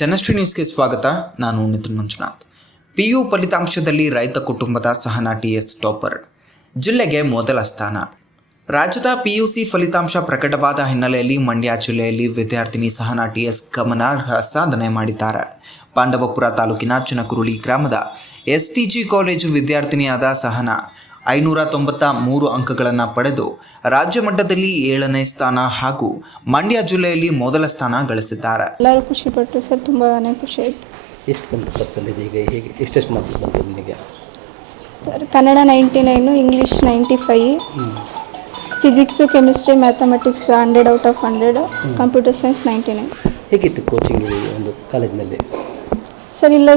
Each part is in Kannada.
ಜನಶ್ರೀ ನ್ಯೂಸ್ಗೆ ಸ್ವಾಗತ. ನಾನು ನಿತಿನ್ ಮಂಜುನಾಥ್. PU ಫಲಿತಾಂಶದಲ್ಲಿ ರೈತ ಕುಟುಂಬದ ಸಹನಾ TS ಟಾಪರ್, ಜಿಲ್ಲೆಗೆ ಮೊದಲ ಸ್ಥಾನ. ರಾಜ್ಯದ PUC ಫಲಿತಾಂಶ ಪ್ರಕಟವಾದ ಹಿನ್ನೆಲೆಯಲ್ಲಿ ಮಂಡ್ಯ ಜಿಲ್ಲೆಯಲ್ಲಿ ವಿದ್ಯಾರ್ಥಿನಿ ಸಹನಾ TS ಗಮನಾರ್ಹ ಸಾಧನೆ ಮಾಡಿದ್ದಾರೆ. ಪಾಂಡವಪುರ ತಾಲೂಕಿನ ಚಿನಕುರುಳಿ ಗ್ರಾಮದ STG ಕಾಲೇಜು ವಿದ್ಯಾರ್ಥಿನಿಯಾದ ಸಹನಾ 593 ಅಂಕಗಳನ್ನು ಪಡೆದು ರಾಜ್ಯ ಮಟ್ಟದಲ್ಲಿ 7ನೇ ಸ್ಥಾನ ಹಾಗೂ ಮಂಡ್ಯ ಜಿಲ್ಲೆಯಲ್ಲಿ ಮೊದಲ ಸ್ಥಾನ ಗಳಿಸಿದ್ದಾರೆ. ಎಲ್ಲರೂ ಖುಷಿಪಟ್ಟರು ಸರ್, ತುಂಬಾನೇ ಖುಷಿ ಆಯಿತು. ಎಷ್ಟು ಬಂತು ಪರ್ಸೆಂಟೇಜ್? ಈಗ ಹೇಗೆ ಎಷ್ಟೆಷ್ಟು ಮಾರ್ಕ್ಸ್ ಬಂತು ನಿಮಗೆ? Sir Kannada 99, English 95, physics, chemistry, mathematics 100 out of 100, computer science 99. ಹೇಗಿತ್ತು ಕೋಚಿಂಗ್ ಒಂದು ಕಾಲೇಜಿನಲ್ಲಿ? ಸರ್ ಇಲ್ಲ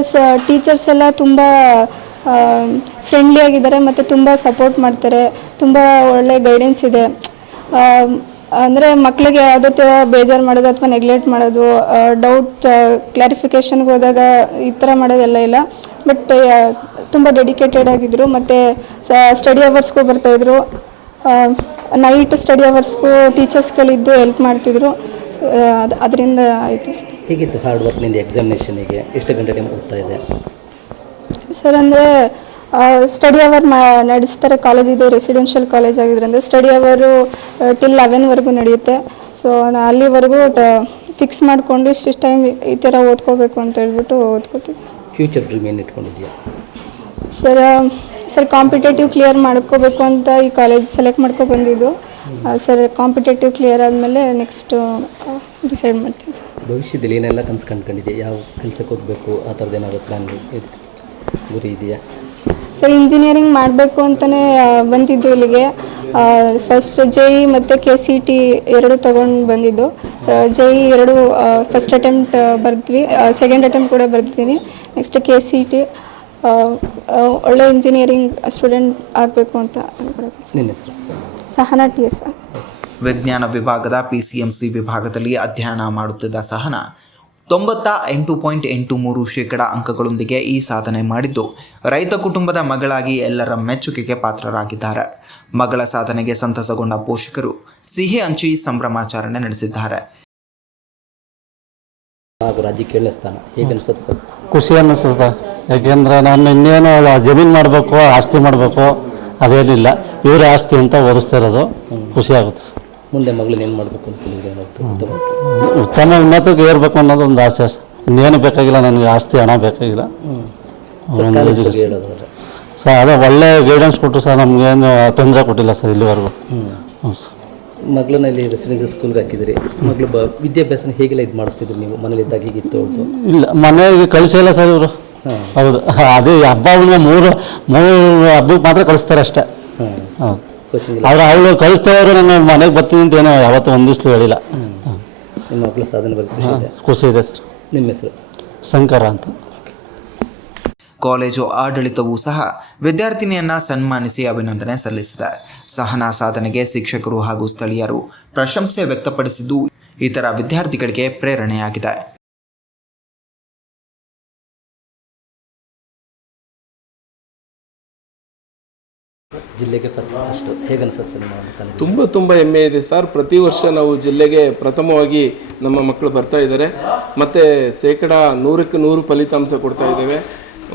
ಟೀಚರ್ಸ್ ಎಲ್ಲ ತುಂಬ ಫ್ರೆಂಡ್ಲಿ ಆಗಿದ್ದಾರೆ ಮತ್ತು ತುಂಬ ಸಪೋರ್ಟ್ ಮಾಡ್ತಾರೆ. ತುಂಬ ಒಳ್ಳೆ ಗೈಡೆನ್ಸ್ ಇದೆ. ಅಂದರೆ ಮಕ್ಕಳಿಗೆ ಯಾವುದೇ ಥರ ಬೇಜಾರು ಮಾಡೋದು ಅಥವಾ ನೆಗ್ಲೆಕ್ಟ್ ಮಾಡೋದು, ಡೌಟ್ ಕ್ಲಾರಿಫಿಕೇಷನ್ಗೆ ಹೋದಾಗ ಈ ಥರ ಮಾಡೋದೆಲ್ಲ ಇಲ್ಲ. ಬಟ್ ತುಂಬ ಡೆಡಿಕೇಟೆಡ್ ಆಗಿದ್ದರು. ಮತ್ತು ಸ್ಟಡಿ ಅವರ್ಸ್ಗೂ ಬರ್ತಾಯಿದ್ರು. ನೈಟ್ ಸ್ಟಡಿ ಅವರ್ಸ್ಗೂ ಟೀಚರ್ಸ್ಗಳಿದ್ದು ಹೆಲ್ಪ್ ಮಾಡ್ತಿದ್ರು. ಅದರಿಂದ ಆಯಿತು ಸರ್. ಹೇಗಿತ್ತು ಹಾರ್ಡ್ ವರ್ಕ್ನಿಂದ ಎಕ್ಸಾಮಿನೇಷನಿಗೆ? ಎಷ್ಟು ಗಂಟೆ ಟೈಮ್ ಓದ್ತಾ ಇದೆ ಸರ್? ಅಂದರೆ ಸ್ಟಡಿ ಅವರ್ ನಡೆಸ್ತಾರೆ. ಕಾಲೇಜ್ ಇದು ರೆಸಿಡೆನ್ಷಿಯಲ್ ಕಾಲೇಜ್ ಆಗಿದ್ರಿಂದ ಸ್ಟಡಿ ಅವರು ಟಿಲ್ 11ವರೆಗೂ ನಡೆಯುತ್ತೆ. ಸೊ ನಾನು ಅಲ್ಲಿವರೆಗೂ ಫಿಕ್ಸ್ ಮಾಡಿಕೊಂಡು ಇಷ್ಟು ಟೈಮ್ ಈ ಥರ ಓದ್ಕೋಬೇಕು ಅಂತ ಹೇಳ್ಬಿಟ್ಟು ಓದ್ಕೋತೀವಿ. ಫ್ಯೂಚರ್ ಡ್ರೀಮ್ ಏನು ಇಟ್ಕೊಂಡಿದ್ಯಾ? ಸರ್ ಕಾಂಪಿಟೇಟಿವ್ ಕ್ಲಿಯರ್ ಮಾಡ್ಕೋಬೇಕು ಅಂತ ಈ ಕಾಲೇಜ್ ಸೆಲೆಕ್ಟ್ ಮಾಡ್ಕೊ ಬಂದಿದ್ದು. ಸರ್ ಕಾಂಪಿಟೇಟಿವ್ ಕ್ಲಿಯರ್ ಆದಮೇಲೆ ನೆಕ್ಸ್ಟ್ ಡಿಸೈಡ್ ಮಾಡ್ತೀವಿ ಸರ್. ಭವಿಷ್ಯದಲ್ಲಿ ಏನೆಲ್ಲ ಕನಸು ಕಂಡ್ಕೊಂಡಿದ್ಯಾ? ಯಾವ ಕೆಲಸಕ್ಕೆ ಹೋಗಬೇಕು ಆ ಥರದ್ದು ಏನಾದರೂ ಪ್ಲ್ಯಾನ್ ಗುರಿ ಇದೆಯಾ? ಸರ್ ಇಂಜಿನಿಯರಿಂಗ್ ಮಾಡಬೇಕು ಅಂತಲೇ ಬಂದಿದ್ದು ಇಲ್ಲಿಗೆ. ಫಸ್ಟ್ JE ಮತ್ತು KCET ಎರಡು ತೊಗೊಂಡು ಬಂದಿದ್ದು. JE ಎರಡು ಫಸ್ಟ್ ಅಟೆಂಪ್ಟ್ ಬರೆದ್ವಿ, ಸೆಕೆಂಡ್ ಅಟೆಂಪ್ಟ್ ಕೂಡ ಬರೆದಿದ್ದೀನಿ. ನೆಕ್ಸ್ಟ್ KCET ಒಳ್ಳೆ ಇಂಜಿನಿಯರಿಂಗ್ ಸ್ಟೂಡೆಂಟ್ ಆಗಬೇಕು ಅಂತ ಅಂದ್ಕೊಳ್ತೀನಿ. ನಿನ್ನ ಹೆಸರು? ಸಹನಾ TS. ವಿಜ್ಞಾನ ವಿಭಾಗದ PCMC ವಿಭಾಗದಲ್ಲಿ ಅಧ್ಯಯನ ಮಾಡುತ್ತಿದ್ದ ಸಹನಾ 98.83% ಅಂಕಗಳೊಂದಿಗೆ ಈ ಸಾಧನೆ ಮಾಡಿದ್ದು ರೈತ ಕುಟುಂಬದ ಮಗಳಾಗಿ ಎಲ್ಲರ ಮೆಚ್ಚುಗೆಗೆ ಪಾತ್ರರಾಗಿದ್ದಾರೆ. ಮಗಳ ಸಾಧನೆಗೆ ಸಂತಸಗೊಂಡ ಪೋಷಕರು ಸಿಹಿ ಹಂಚಿ ಸಂಭ್ರಮಾಚರಣೆ ನಡೆಸಿದ್ದಾರೆ. ರಾಜ್ಯಕ್ಕೆ 7ನೇ ಸ್ಥಾನ ಹೇಗೆ ಅನ್ಸುತ್ತೆ ಸರ್? ಖುಷಿ ಅನ್ನಿಸ್ತದೆ. ಯಾಕೆಂದರೆ ನಾನು ಇನ್ನೇನು ಜಮೀನು ಮಾಡಬೇಕು, ಆಸ್ತಿ ಮಾಡಬೇಕು ಅದೇನಿಲ್ಲ, ಇವರೇ ಆಸ್ತಿ ಅಂತ ಓದಿಸ್ತಾ ಇರೋದು. ಖುಷಿ ಆಗುತ್ತೆ ಸರ್. ಮುಂದೆ ಮಗಳನ್ನ ಏನು ಮಾಡಬೇಕು ಅಂತ ಉತ್ತಮ ಉನ್ನತಕ್ಕೆ ಏರಬೇಕು ಅನ್ನೋದು ಒಂದು ಆಸೆ ಸರ್. ಇನ್ನೇನು ಬೇಕಾಗಿಲ್ಲ ನನಗೆ, ಆಸ್ತಿ ಹಣ ಬೇಕಾಗಿಲ್ಲ. ಸರ್ ಅದೇ ಒಳ್ಳೆ ಗೈಡೆನ್ಸ್ ಕೊಟ್ಟರು ಸರ್, ನಮಗೇನು ತೊಂದರೆ ಕೊಟ್ಟಿಲ್ಲ ಸರ್ ಇಲ್ಲಿವರೆಗೂ. ಹ್ಞೂ ಸರ್. ಮಗಳನ್ನ ಇಲ್ಲಿ ರೆಸಿಡೆನ್ಸಿಯಲ್ ಸ್ಕೂಲ್ಗೆ ಹಾಕಿದ್ರಿ. ಮಗಳು ವಿದ್ಯಾಭ್ಯಾಸನ ಹೇಗೆಲ್ಲ ಇದು ಮಾಡಿಸ್ತಿದ್ರು ನೀವು? ಮನೇಲಿದ್ದಾಗ ಹೀಗಿತ್ತು? ಇಲ್ಲ, ಮನೆಗೆ ಕಳಿಸಿಲ್ಲ ಸರ್ ಇವರು. ಹೌದು, ಅದೇ ಹಬ್ಬ ಮೂರು ಹಬ್ಬಕ್ಕೆ ಮಾತ್ರ ಕಳಿಸ್ತಾರೆ ಅಷ್ಟೇ. ಹೌದು, ಅವಳು ಕಳಿಸ್ತೇವ್ರು ನಾನು ಮನೆಗೆ ಬರ್ತೀನಿ ಅಂತ ಏನೋ ಯಾವತ್ತೂ ಒಂದು ದಿವಸ ಹೇಳಿಲ್ಲ. ನಿಮ್ಮ ಮಕ್ಕಳ ಸಾಧನೆ ಬಗ್ಗೆ ಖುಷಿ ಇದೆ ಸರ್. ನಿಮ್ಮ ಹೆಸರು? ಶಂಕರ ಅಂತ. ಕಾಲೇಜು ಆಡಳಿತವೂ ಸಹ ವಿದ್ಯಾರ್ಥಿನಿಯನ್ನ ಸನ್ಮಾನಿಸಿ ಅಭಿನಂದನೆ ಸಲ್ಲಿಸಿದೆ. ಸಹನಾ ಸಾಧನೆಗೆ ಶಿಕ್ಷಕರು ಹಾಗೂ ಸ್ಥಳೀಯರು ಪ್ರಶಂಸೆ ವ್ಯಕ್ತಪಡಿಸಿದ್ದು ಇತರ ವಿದ್ಯಾರ್ಥಿಗಳಿಗೆ ಪ್ರೇರಣೆಯಾಗಿದೆ. ಜಿಲ್ಲೆಗೆ ಫಸ್ಟ್ ಹೇಗೆ ಅನ್ಸುತ್ತೆ ಸರ್? ತುಂಬ ಹೆಮ್ಮೆ ಇದೆ ಸರ್. ಪ್ರತಿ ವರ್ಷ ನಾವು ಜಿಲ್ಲೆಗೆ ಪ್ರಥಮವಾಗಿ ನಮ್ಮ ಮಕ್ಕಳು ಬರ್ತಾ ಇದ್ದಾರೆ. ಮತ್ತು 100% ಫಲಿತಾಂಶ ಕೊಡ್ತಾ ಇದ್ದೇವೆ.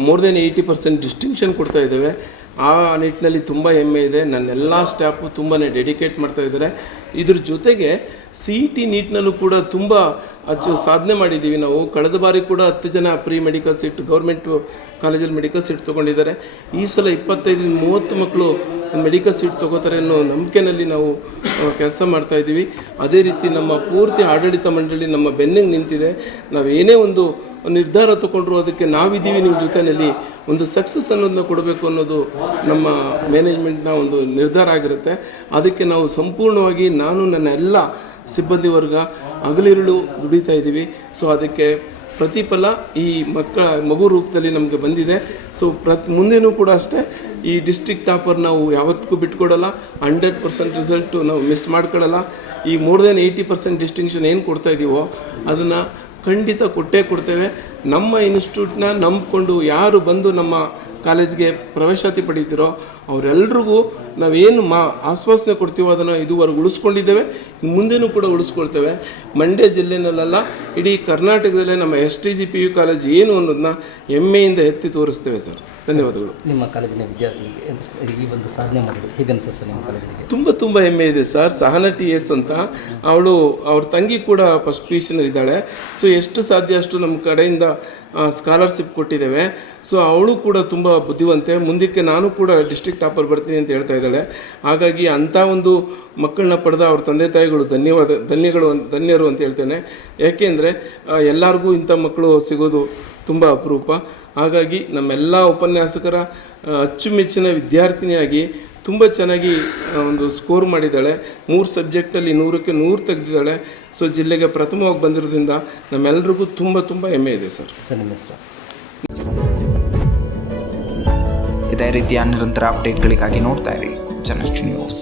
ಮೋರ್ ದೆನ್ 80% ಡಿಸ್ಟಿಂಕ್ಷನ್ ಕೊಡ್ತಾ ಇದ್ದೇವೆ. ಆ ನಿಟ್ಟಿನಲ್ಲಿ ತುಂಬ ಹೆಮ್ಮೆ ಇದೆ. ನನ್ನೆಲ್ಲ ಸ್ಟಾಫು ತುಂಬಾ ಡೆಡಿಕೇಟ್ ಮಾಡ್ತಾ ಇದ್ದಾರೆ. ಇದ್ರ ಜೊತೆಗೆ CET ನೀಟ್ನಲ್ಲೂ ಕೂಡ ತುಂಬ ಸಾಧನೆ ಮಾಡಿದ್ದೀವಿ ನಾವು. ಕಳೆದ ಬಾರಿ ಕೂಡ 10 ಜನ ಪ್ರೀ ಮೆಡಿಕಲ್ ಸೀಟ್ ಗೌರ್ಮೆಂಟು ಕಾಲೇಜಲ್ಲಿ ಮೆಡಿಕಲ್ ಸೀಟ್ ತೊಗೊಂಡಿದ್ದಾರೆ. ಈ ಸಲ 25-30 ಮಕ್ಕಳು ಮೆಡಿಕಲ್ ಸೀಟ್ ತೊಗೋತಾರೆ ಅನ್ನೋ ನಂಬಿಕೆಯಲ್ಲಿ ನಾವು ಕೆಲಸ ಮಾಡ್ತಾಯಿದ್ದೀವಿ. ಅದೇ ರೀತಿ ನಮ್ಮ ಪೂರ್ತಿ ಆಡಳಿತ ಮಂಡಳಿ ನಮ್ಮ ಬೆನ್ನಿಗೆ ನಿಂತಿದೆ. ನಾವು ಏನೇ ಒಂದು ನಿರ್ಧಾರ ತೊಗೊಂಡ್ರು ಅದಕ್ಕೆ ನಾವಿದ್ದೀವಿ ನಿಮ್ಮ ಜೊತೆಯಲ್ಲಿ, ಒಂದು ಸಕ್ಸಸ್ ಅನ್ನೋದನ್ನ ಕೊಡಬೇಕು ಅನ್ನೋದು ನಮ್ಮ ಮ್ಯಾನೇಜ್ಮೆಂಟ್ನ ಒಂದು ನಿರ್ಧಾರ ಆಗಿರುತ್ತೆ. ಅದಕ್ಕೆ ನಾವು ಸಂಪೂರ್ಣವಾಗಿ ನಾನು ನನ್ನ ಎಲ್ಲ ಸಿಬ್ಬಂದಿ ವರ್ಗ ಹಗಲಿರುಳು ದುಡಿತಾ ಇದ್ದೀವಿ. ಸೊ ಅದಕ್ಕೆ ಪ್ರತಿಫಲ ಈ ಮಗು ರೂಪದಲ್ಲಿ ನಮಗೆ ಬಂದಿದೆ. ಸೊ ಮುಂದೆನೂ ಕೂಡ ಅಷ್ಟೇ ಈ ಡಿಸ್ಟ್ರಿಕ್ಟ್ ಟಾಪರ್ ನಾವು ಯಾವತ್ತಿಗೂ ಬಿಟ್ಕೊಡಲ್ಲ. 100% ರಿಸಲ್ಟು ನಾವು ಮಿಸ್ ಮಾಡ್ಕೊಳ್ಳಲ್ಲ. ಈ ಮೋರ್ ದೆನ್ 80% ಡಿಸ್ಟಿಂಕ್ಷನ್ ಏನು ಕೊಡ್ತಾ ಇದ್ದೀವೋ ಅದನ್ನು ಖಂಡಿತ ಕೊಟ್ಟೇ ಕೊಡ್ತೇವೆ. ನಮ್ಮ ಇನ್ಸ್ಟಿಟ್ಯೂಟ್ನ ನಂಬಿಕೊಂಡು ಯಾರು ಬಂದು ನಮ್ಮ ಕಾಲೇಜ್ಗೆ ಪ್ರವೇಶಾತಿ ಪಡೀತಿರೋ ಅವರೆಲ್ರಿಗೂ ನಾವೇನು ಆಶ್ವಾಸನೆ ಕೊಡ್ತೀವೋ ಅದನ್ನು ಇದುವರೆಗೂ ಉಳಿಸ್ಕೊಂಡಿದ್ದೇವೆ, ಮುಂದೆನೂ ಕೂಡ ಉಳಿಸ್ಕೊಳ್ತೇವೆ. ಮಂಡ್ಯ ಜಿಲ್ಲೆನಲ್ಲ, ಇಡೀ ಕರ್ನಾಟಕದಲ್ಲೇ ನಮ್ಮ STG PU ಕಾಲೇಜ್ ಏನು ಅನ್ನೋದನ್ನ ಹೆಮ್ಮೆಯಿಂದ ಎತ್ತಿ ತೋರಿಸ್ತೇವೆ ಸರ್. ಧನ್ಯವಾದಗಳು. ನಿಮ್ಮ ಕಾಲೇಜಿನ ವಿದ್ಯಾರ್ಥಿಗಳಿಗೆ ಈ ಒಂದು ಸಾಧನೆ ಮಾಡಿದ್ರು ಹೇಗೆ ಅನಿಸುತ್ತೆ ಸರ್ ನಿಮ್ಮ ಕಾಲೇಜಿಗೆ? ತುಂಬ ಹೆಮ್ಮೆ ಇದೆ ಸರ್. ಸಹನಾ TS ಅಂತ ಅವ್ರ ತಂಗಿ ಕೂಡ ಫಸ್ಟ್ PUC ಇದ್ದಾಳೆ. ಸೊ ಎಷ್ಟು ಸಾಧ್ಯ ಅಷ್ಟು ನಮ್ಮ ಕಡೆಯಿಂದ ಸ್ಕಾಲರ್ಶಿಪ್ ಕೊಟ್ಟಿದ್ದೇವೆ. ಸೊ ಅವಳು ಕೂಡ ತುಂಬ ಬುದ್ಧಿವಂತೆ, ಮುಂದಕ್ಕೆ ನಾನು ಕೂಡ ಡಿಸ್ಟ್ರಿಕ್ಟ್ ಟಾಪರ್ ಬರ್ತೀನಿ ಅಂತ ಹೇಳ್ತಾ ಇದ್ದಾಳೆ. ಹಾಗಾಗಿ ಅಂಥ ಒಂದು ಮಕ್ಕಳನ್ನ ಪಡೆದ ಅವ್ರ ತಂದೆ ತಾಯಿಗಳು ಧನ್ಯರು ಅಂತ ಹೇಳ್ತೇನೆ. ಯಾಕೆಂದರೆ ಎಲ್ಲರಿಗೂ ಇಂಥ ಮಕ್ಕಳು ಸಿಗೋದು ತುಂಬ ಅಪರೂಪ. ಹಾಗಾಗಿ ನಮ್ಮೆಲ್ಲ ಉಪನ್ಯಾಸಕರ ಅಚ್ಚುಮೆಚ್ಚಿನ ವಿದ್ಯಾರ್ಥಿನಿಯಾಗಿ ತುಂಬ ಚೆನ್ನಾಗಿ ಒಂದು ಸ್ಕೋರ್ ಮಾಡಿದ್ದಾಳೆ. 3 ಸಬ್ಜೆಕ್ಟಲ್ಲಿ 100ಕ್ಕೆ 100 ತೆಗೆದಿದ್ದಾಳೆ. ಸೊ ಜಿಲ್ಲೆಗೆ ಪ್ರಥಮವಾಗಿ ಬಂದಿರೋದ್ರಿಂದ ನಮ್ಮೆಲ್ಲರಿಗೂ ತುಂಬ ಹೆಮ್ಮೆ ಇದೆ ಸರ್. ನಿಮ್ಮ ಹೆಸರು? ಇದೇ ರೀತಿಯ ನಿರಂತರ ಅಪ್ಡೇಟ್ಗಳಿಗಾಗಿ ನೋಡ್ತಾ ಇರಿ ಜನಶ್ರೀ.